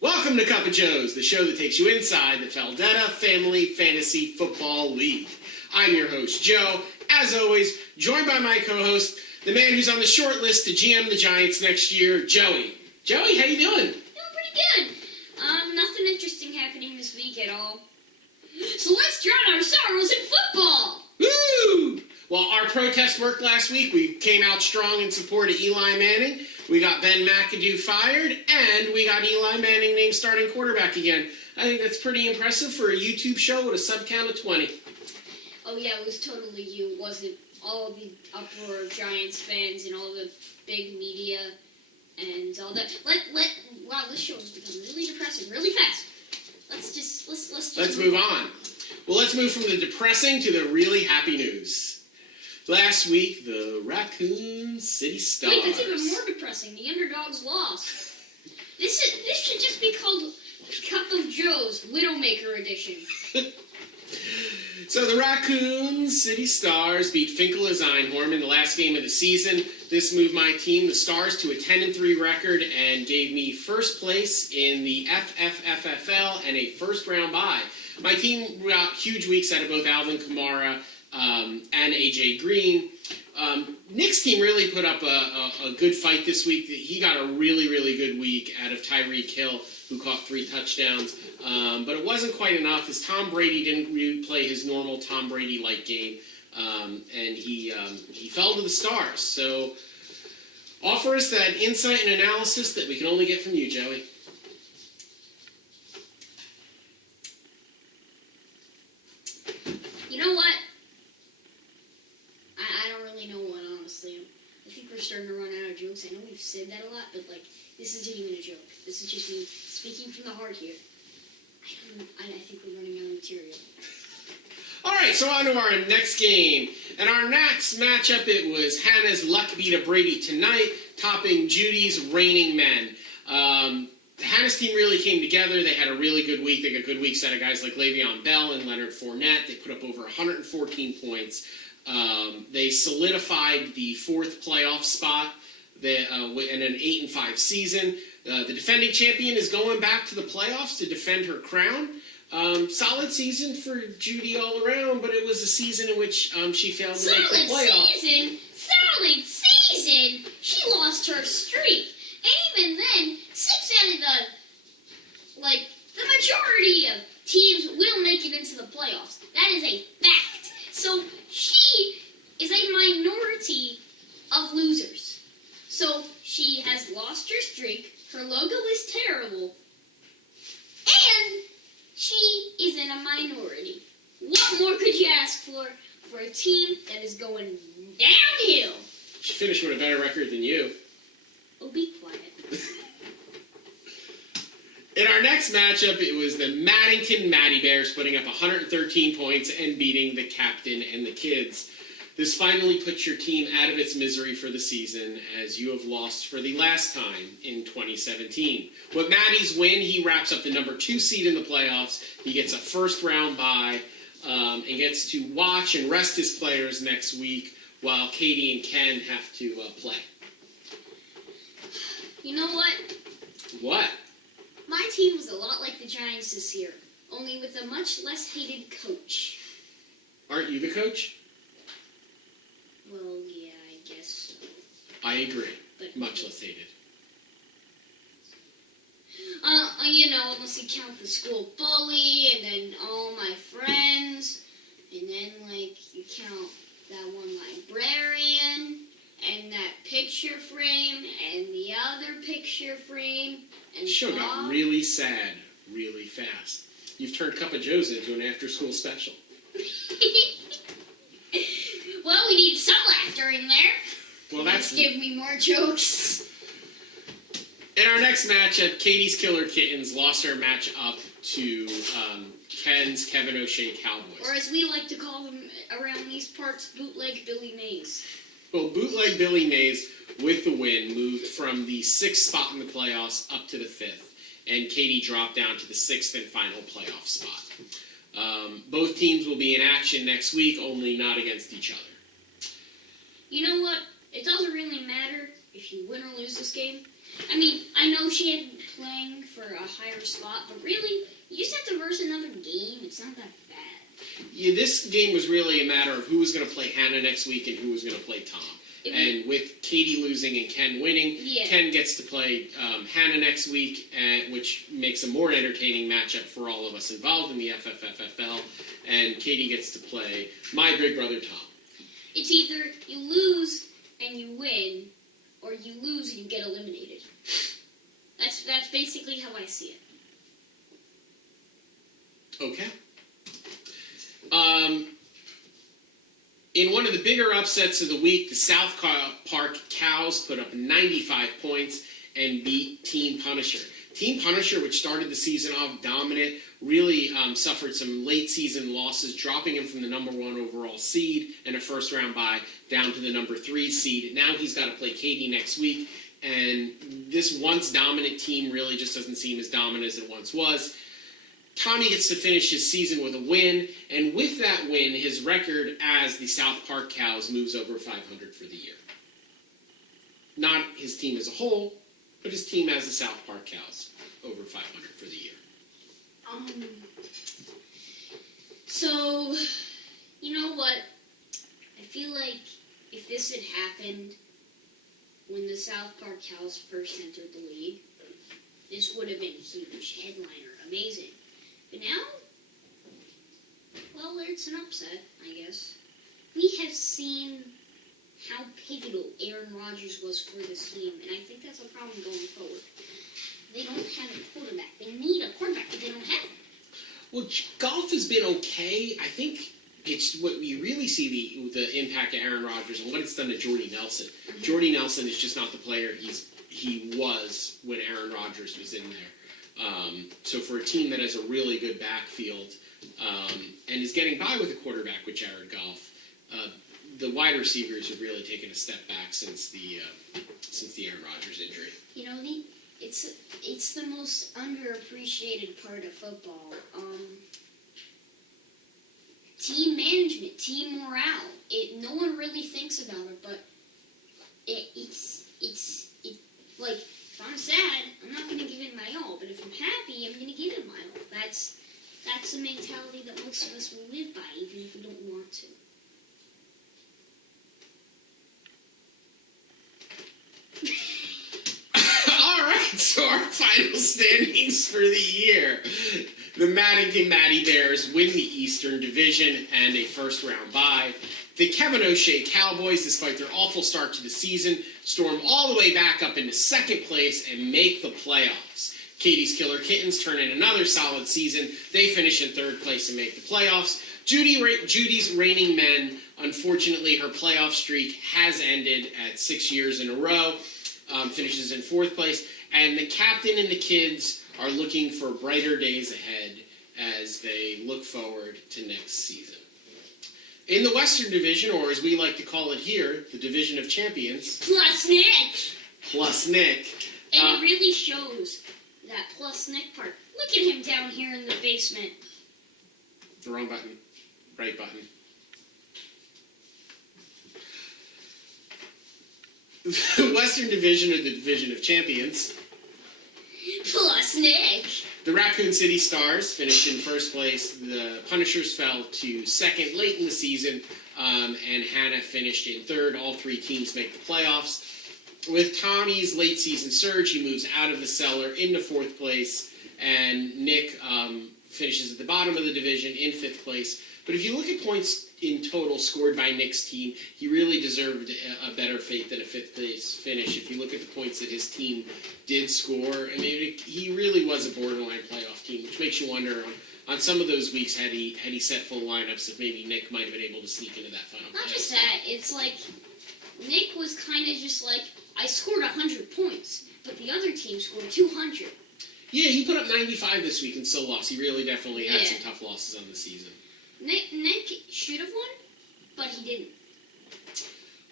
Welcome to Cup of Joe's, the show that takes you inside the Feldetta Family Fantasy Football League. I'm your host, Joe, as always, joined by my co-host, the man who's on the short list to GM the Giants next year, Joey. Joey, how you doing? Doing pretty good. Nothing interesting happening this week at all. So let's drown our sorrows in football! Woo! Well, our protest worked last week. We came out strong in support of Eli Manning. We got Ben McAdoo fired, and we got Eli Manning named starting quarterback again. I think that's pretty impressive for a YouTube show with a sub count of 20. Oh yeah, it was totally you. It wasn't all the uproar of Giants fans and all the big media and all that. Wow, this show has become really depressing really fast. Let's move on. Well, let's move from the depressing to the really happy news. Last week, the Raccoon City Stars. Wait, that's even more depressing. The underdogs lost. This should just be called Cup of Joe's Widowmaker Edition. So the Raccoon City Stars beat Finkel Einhorn in the last game of the season. This moved my team, the Stars, to a 10-3 record and gave me first place in the FFFFL and a first-round bye. My team got huge weeks out of both Alvin Kamara and A.J. Green. Nick's team really put up a good fight this week. He got a really, really good week out of Tyreek Hill, who caught 3 touchdowns. But it wasn't quite enough, as Tom Brady didn't really play his normal Tom Brady-like game. And he fell to the Stars. So offer us that insight and analysis that we can only get from you, Joey. You know what? I don't really know what, honestly. I think we're starting to run out of jokes. I know we've said that a lot, but, this isn't even a joke. This is just me speaking from the heart here. I think we're running out of material. All right, so on to our next game. And our next matchup, it was Hannah's Luck Beat a Brady tonight, topping Judy's Reigning Men. Hannah's team really came together. They had a really good week. They got good weeks out of guys like Le'Veon Bell and Leonard Fournette. They put up over 114 points. They solidified the 4th playoff spot in an 8-5 season. The defending champion is going back to the playoffs to defend her crown. Solid season for Judy all around, but it was a season in which she failed to make the playoffs. Solid season! She lost her streak. And even then, 6 out of the majority of teams will make it into the playoffs. That is a fact. So she is a minority of losers. So she has lost her streak. Her logo is terrible. And she is in a minority. What more could you ask for a team that is going downhill? She finished with a better record than you. Oh, be quiet. In our next matchup, it was the Maddington Matty Bears putting up 113 points and beating the captain and the kids. This finally puts your team out of its misery for the season, as you have lost for the last time in 2017. With Maddie's win, he wraps up the number 2 seed in the playoffs. He gets a first-round bye and gets to watch and rest his players next week while Katie and Ken have to play. You know what? What? My team was a lot like the Giants this year, only with a much less hated coach. Aren't you the coach? Well, yeah, I guess so. I agree. But much less hated. Unless you count the school bully, and then all my friends, and then, you count that one librarian, and that picture frame, and the other picture frame, and The show got really sad really fast. You've turned Cup of Joe's into an after-school special. Well, we need some laughter in there. Well, that's... Give me more jokes. In our next matchup, Katie's Killer Kittens lost her match up to Ken's Kevin O'Shea Cowboys. Or as we like to call them around these parts, Bootleg Billy Mays. Well, Bootleg Billy Mays, with the win, moved from the 6th spot in the playoffs up to the 5th. And Katie dropped down to the 6th and final playoff spot. Both teams will be in action next week, only not against each other. You know what? It doesn't really matter if you win or lose this game. I mean, I know she had playing for a higher spot, but really, you just have to verse another game. It's not that bad. Yeah, this game was really a matter of who was going to play Hannah next week and who was going to play Tom. And with Katie losing and Ken winning, Ken gets to play Hannah next week, which makes a more entertaining matchup for all of us involved in the FFFFL. And Katie gets to play my big brother Tom. It's either you lose and you win, or you lose and you get eliminated. That's basically how I see it. Okay. In one of the bigger upsets of the week, the South Park Cows put up 95 points and beat Team Punisher. Team Punisher, which started the season off dominant, really suffered some late season losses, dropping him from the number 1 overall seed and a first round bye down to the number 3 seed. Now he's got to play Katie next week, and this once dominant team really just doesn't seem as dominant as it once was. Tommy gets to finish his season with a win, and with that win, his record as the South Park Cows moves over 500 for the year. Not his team as a whole, but his team as the South Park Cows over 500 for the year. So, you know what? I feel like if this had happened when the South Park Cows first entered the league, this would have been a huge headliner, amazing. But now, well, it's an upset, I guess. We have seen how pivotal Aaron Rodgers was for this team, and I think that's a problem going forward. They don't have a quarterback. They need a quarterback, but they don't have it. Well, golf has been okay. I think it's what we really see the impact of Aaron Rodgers and what it's done to Jordy Nelson. Mm-hmm. Jordy Nelson is just not the player he was when Aaron Rodgers was in there. So for a team that has a really good backfield and is getting by with a quarterback with Jared Goff, the wide receivers have really taken a step back since the Aaron Rodgers injury. You know, it's the most underappreciated part of football. Team management, team morale. No one really thinks about it, but it's like, if I'm sad, I'm not going to give it my all. But if I'm happy, I'm going to give it my all. That's the mentality that most of us will live by, even if we don't want to. All right, so our final standings for the year. The Maddington Matty Bears win the Eastern Division and a first-round bye. The Kevin O'Shea Cowboys, despite their awful start to the season, storm all the way back up into second place and make the playoffs. Katie's Killer Kittens turn in another solid season. They finish in third place and make the playoffs. Judy's reigning men, unfortunately, her playoff streak has ended at 6 years in a row, finishes in fourth place. And the captain and the kids are looking for brighter days ahead as they look forward to next season. In the Western Division, or as we like to call it here, the Division of Champions. Plus Nick! Plus Nick. And it really shows that plus Nick part. Look at him down here in the basement. The wrong button. Right button. The Western Division, or the Division of Champions. Plus Nick! The Raccoon City Stars finished in first place. The Punishers fell to second late in the season, and Hannah finished in third. All three teams make the playoffs. With Tommy's late season surge, he moves out of the cellar into fourth place, and Nick finishes at the bottom of the division in fifth place. But if you look at points in total scored by Nick's team, he really deserved a better fate than a fifth place finish. If you look at the points that his team did score, I mean, he really was a borderline playoff team, which makes you wonder on some of those weeks had he set full lineups, if maybe Nick might have been able to sneak into that final. Not just that, it's like Nick was kind of just like, I scored 100 points, but the other team scored 200. Yeah, he put up 95 this week and still lost. He really definitely had some tough losses on the season. Nick should have won, but he didn't.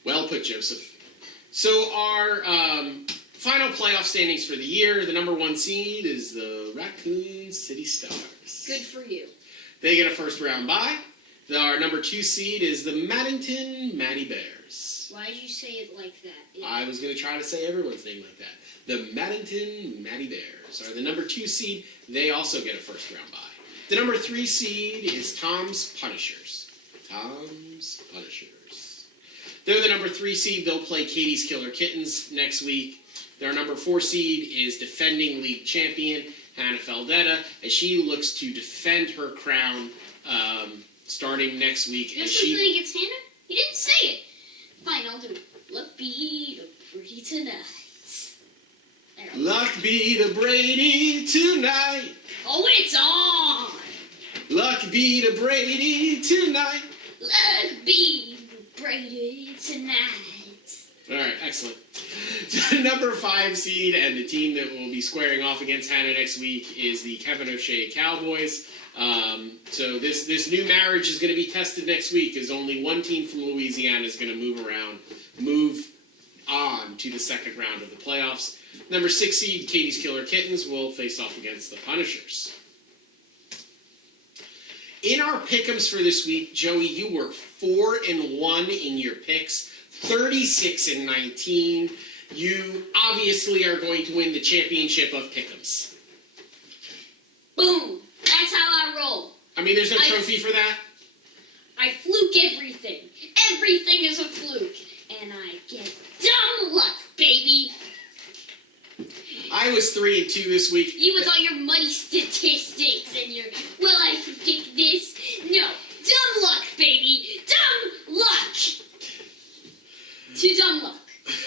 Well put, Joseph. So our final playoff standings for the year, the number 1 seed is the Raccoon City Stars. Good for you. They get a first round bye. Our number 2 seed is the Maddington Matty Bears. Why did you say it like that? I was going to try to say everyone's name like that. The Maddington Matty Bears are the number 2 seed. They also get a first-round bye. The number 3 seed is Tom's Punishers. Tom's Punishers. They're the number 3 seed. They'll play Katie's Killer Kittens next week. Their number 4 seed is defending league champion Hannah Feldetta, as she looks to defend her crown starting next week. You think it's Hannah? You didn't say it. Fine, I'll do it. Luck be to Brady tonight. Luck be to Brady tonight. Oh, it's on. Luck be to Brady tonight. Luck be to Brady tonight. All right, excellent. The number 5 seed and the team that will be squaring off against Hannah next week is the Kevin O'Shea Cowboys. So this new marriage is going to be tested next week, as only one team from Louisiana is going to move on to the second round of the playoffs. Number 6 seed, Katie's Killer Kittens, will face off against the Punishers. In our pick'ems for this week, Joey, you were 4-1 in your picks, 36-19. You obviously are going to win the championship of pick'ems. Boom. That's how I roll. I mean, there's no trophy for that? I fluke everything. Everything is a fluke. And I get dumb luck, baby. I was 3-2 this week. You with all your money statistics and your, well, I predict this. No. Dumb luck, baby. Dumb luck. To dumb luck.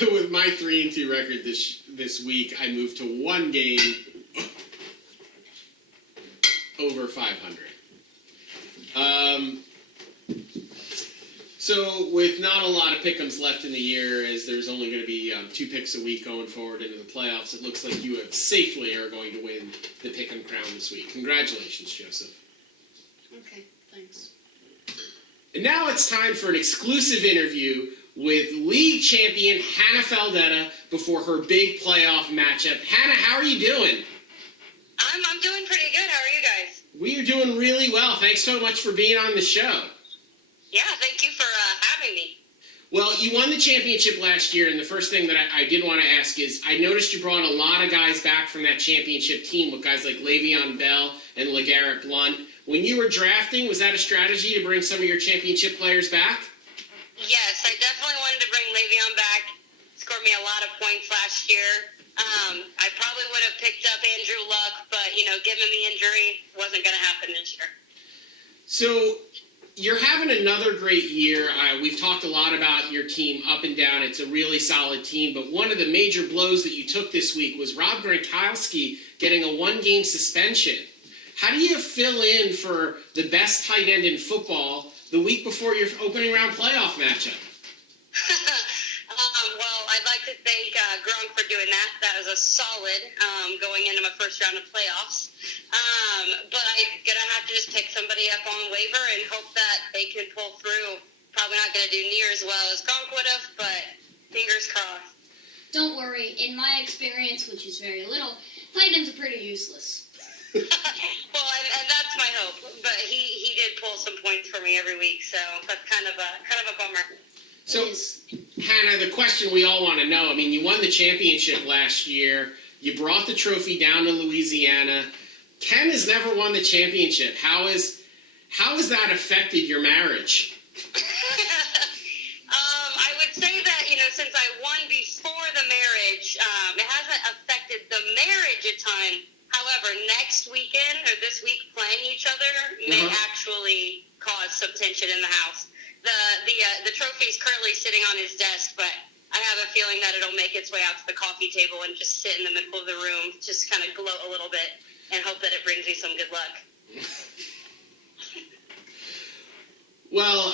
With my 3-2 record this week, I moved to 1 game over 500. So with not a lot of pick'ems left in the year, as there's only going to be 2 picks a week going forward into the playoffs, it looks like you have safely are going to win the pick'em crown this week. Congratulations, Joseph. Okay, thanks. And now it's time for an exclusive interview with league champion Hannah Feldetta before her big playoff matchup. Hannah, how are you doing? I'm doing pretty good. How are you guys? We are doing really well. Thanks so much for being on the show. Yeah, thank you for having me. Well, you won the championship last year, and the first thing that I did want to ask is, I noticed you brought a lot of guys back from that championship team with guys like Le'Veon Bell and LeGarrette Blount. When you were drafting, was that a strategy to bring some of your championship players back? Yes, I definitely wanted to bring Le'Veon back. Scored me a lot of points last year. I probably would have picked up Andrew Luck, but, given the injury, wasn't going to happen this year. So you're having another great year. We've talked a lot about your team up and down. It's a really solid team. But one of the major blows that you took this week was Rob Gronkowski getting a 1-game suspension. How do you fill in for the best tight end in football the week before your opening round playoff matchup? Well, I'd like to thank Gronk for doing that. That was a solid going into my first round of playoffs. But I'm going to have to just pick somebody up on waiver and hope that they can pull through. Probably not going to do near as well as Gronk would have, but fingers crossed. Don't worry. In my experience, which is very little, tight ends are pretty useless. Well, and that's my hope. But he did pull some points for me every week, so that's kind of a bummer. So, Hannah, the question we all want to know, I mean, you won the championship last year. You brought the trophy down to Louisiana. Ken has never won the championship. How has that affected your marriage? I would say that, since I won before the marriage, it hasn't affected the marriage a ton. However, next weekend or this week playing each other may actually cause some tension in the house. The trophy's currently sitting on his desk, but I have a feeling that it'll make its way out to the coffee table and just sit in the middle of the room, just kind of gloat a little bit and hope that it brings me some good luck. Well,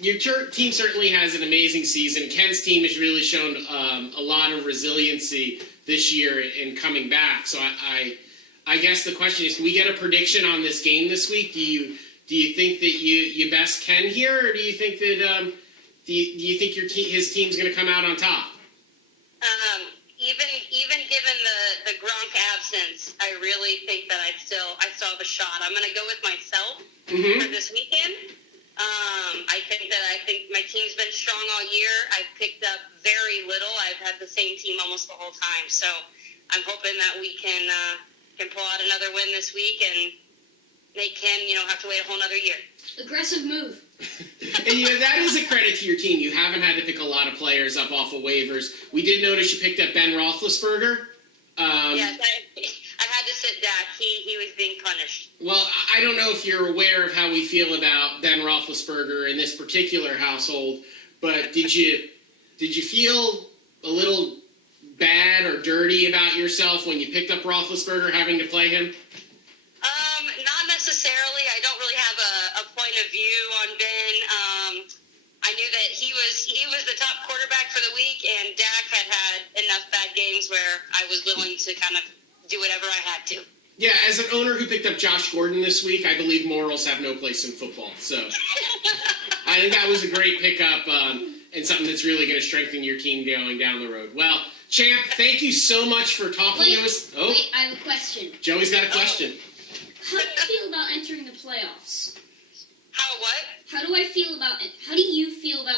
your team certainly has an amazing season. Ken's team has really shown a lot of resiliency this year in coming back. So I guess the question is, can we get a prediction on this game this week? Do you think that you best Ken here, or do you think that do you think his team's going to come out on top? Even given the Gronk absence, I really think that I still have a shot. I'm going to go with myself for this weekend. I think my team's been strong all year. I've picked up very little. I've had the same team almost the whole time. So I'm hoping that we can pull out another win this week and make Ken, have to wait a whole nother year. Aggressive move. And that is a credit to your team. You haven't had to pick a lot of players up off of waivers. We did notice you picked up Ben Roethlisberger. Yes, I had to sit Dak. He was being punished. Well, I don't know if you're aware of how we feel about Ben Roethlisberger in this particular household, but did you feel a little bad or dirty about yourself when you picked up Roethlisberger having to play him? Not necessarily. I don't really have a point of view on Ben. I knew that he was the top quarterback for the week, and Dak had enough bad games where I was willing to kind of do whatever I had to. Yeah, as an owner who picked up Josh Gordon this week, I believe morals have no place in football. So I think that was a great pickup and something that's really going to strengthen your team going down the road. Well, Champ, thank you so much for talking to us. Oh, wait, I have a question. Joey's got a question. How do you feel about entering the playoffs? How what? How do you feel about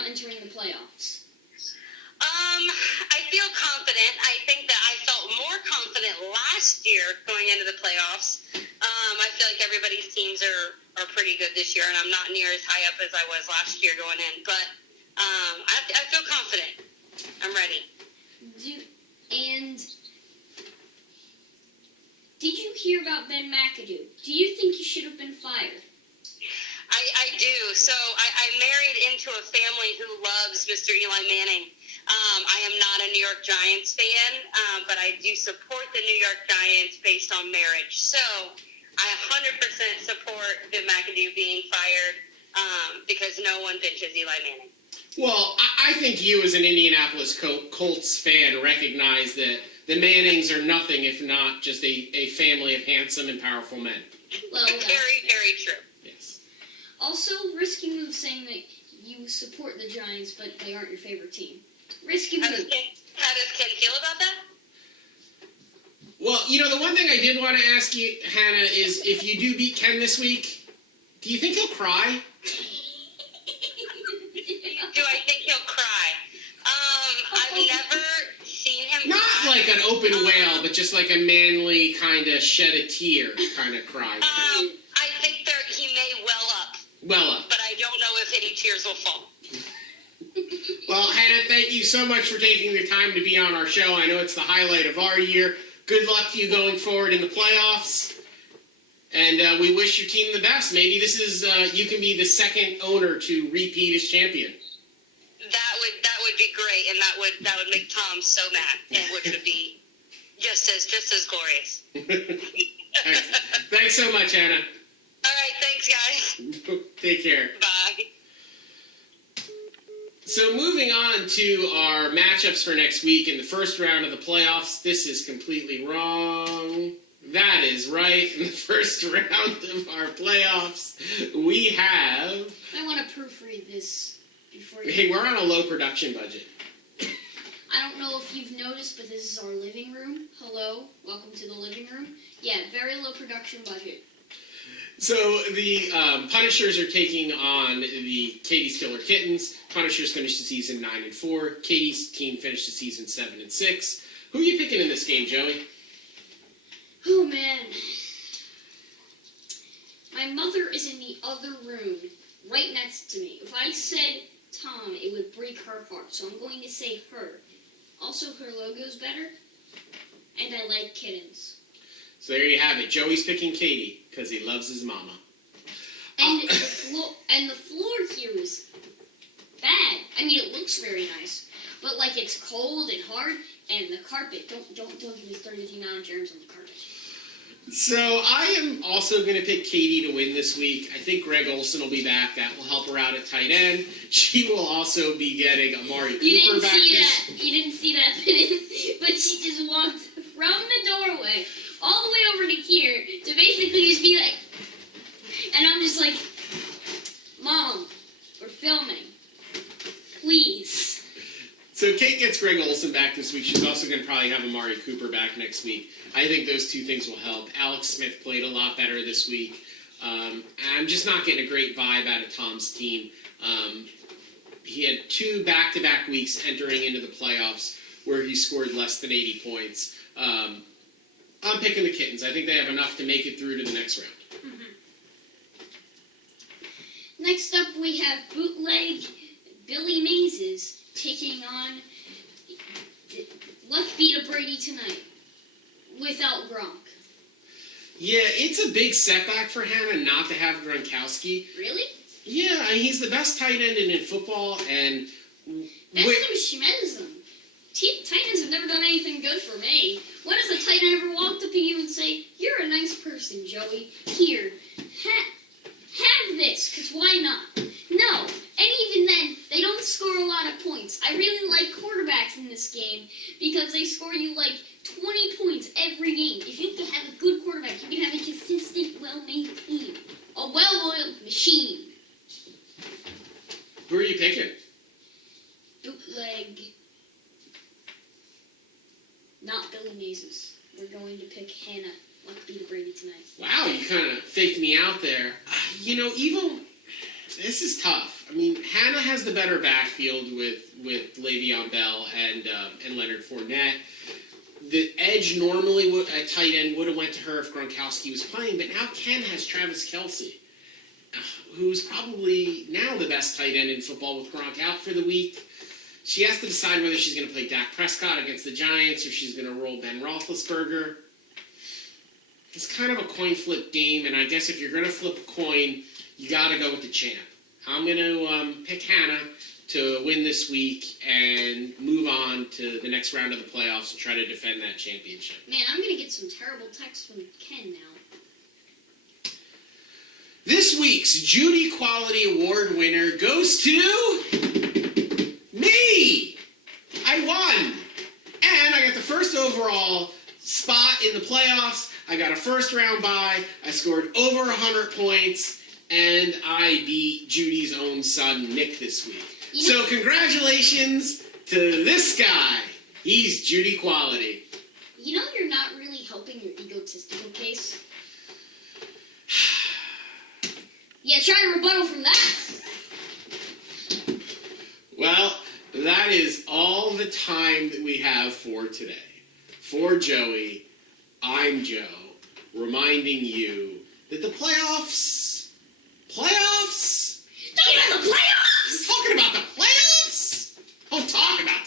entering the playoffs? I feel confident. I think that I felt more confident last year going into the playoffs. I feel like everybody's teams are pretty good this year, and I'm not near as high up as I was last year going in. But I feel confident. I'm ready. Did you hear about Ben McAdoo? Do you think he should have been fired? I do. So I married into a family who loves Mr. Eli Manning. I am not a New York Giants fan, but I do support the New York Giants based on marriage. So I 100% support Ben McAdoo being fired because no one bitches Eli Manning. Well, I think you as an Indianapolis Colts fan recognize that the Mannings are nothing if not just a family of handsome and powerful men. Well, very, very true. Yes. Also, risky move saying that you support the Giants, but they aren't your favorite team. Risky move. How does Ken feel about that? Well, the one thing I did want to ask you, Hannah, is if you do beat Ken this week, do you think he'll cry? Do I think he'll cry? I've never seen him Not cry. like an open wail, but just like a manly kind of shed a tear kind of cry. I think he may well up, but I don't know if any tears will fall. Well, Hannah, thank you so much for taking the time to be on our show. I know it's the highlight of our year. Good luck to you going forward in the playoffs. And we wish your team the best. Maybe this is you can be the second owner to repeat as champion. That would be great, and that would make Tom so mad, and which would be just as glorious. Thanks so much, Hannah. All right, thanks, guys. Take care. Bye. So moving on to our matchups for next week in the first round of the playoffs. This is completely wrong. That is right. In the first round of our playoffs, we have... I want to proofread this before you... Hey, we're on a low production budget. I don't know if you've noticed, but this is our living room. Hello, welcome to the living room. Yeah, very low production budget. So the Punishers are taking on the Katie's Killer Kittens. Punishers finished the season 9-4. Katie's team finished the season 7-6. Who are you picking in this game, Joey? Oh, man. My mother is in the other room, right next to me. If I said Tom, it would break her heart, so I'm going to say her. Also, her logo's better, and I like kittens. So there you have it. Joey's picking Katie because he loves his mama. And the floor here is bad. I mean, it looks very nice, but it's cold and hard, and the carpet. Don't give me 30 amount of germs on the carpet. So I am also going to pick Katie to win this week. I think Greg Olson will be back. That will help her out at tight end. She will also be getting Amari Cooper back. You didn't see that, but she just walked from the doorway all the way over to here to basically just be like, and I'm just like, Mom, we're filming. Please. So Kate gets Greg Olson back this week. She's also going to probably have Amari Cooper back next week. I think those two things will help. Alex Smith played a lot better this week. I'm just not getting a great vibe out of Tom's team. He had 2 back-to-back weeks entering into the playoffs where he scored less than 80 points. I'm picking the Kittens. I think they have enough to make it through to the next round. Next up, we have bootleg Billy Mazes taking on Luck beat a Brady tonight without Gronk. Yeah, it's a big setback for Hannah not to have Gronkowski. Really? Yeah, I mean, he's the best tight end in football, and That's some schmenzum. Tight ends have never done anything good for me. When has a tight end ever walked up to you and say, "You're a nice person, Joey. Here, have this, because why not?" No. And even then, they don't score a lot of points. I really like quarterbacks in this game because they score you like 20 points every game. If you can have a good quarterback, you can have a consistent, well-made team. A well-oiled machine. who are you picking? Bootleg. Not Billy Mazes. We're going to pick Hannah. Luck beat a Brady tonight. Wow, you kind of faked me out there. Even this is tough. I mean, Hannah has the better backfield with Le'Veon Bell and Leonard Fournette. The edge normally at tight end would have went to her if Gronkowski was playing, but now Ken has Travis Kelce, who's probably now the best tight end in football with Gronk out for the week. She has to decide whether she's going to play Dak Prescott against the Giants or she's going to roll Ben Roethlisberger. It's kind of a coin flip game, and I guess if you're going to flip a coin, you got to go with the champ. I'm going to pick Hannah to win this week and move on to the next round of the playoffs and try to defend that championship. Man, I'm going to get some terrible texts from Ken now. This week's Judy Quality Award winner goes to me! I won! And I got the first overall spot in the playoffs. I got a first round bye. I scored over 100 points. And I beat Judy's own son, Nick, this week. So congratulations to this guy. He's Judy Quality. You know you're not really helping your egotistical case. Yeah, try to rebuttal from that. Well, that is all the time that we have for today. For Joey, I'm Joe, reminding you that the playoffs? Talking about the playoffs! Talking about the playoffs? Don't talk about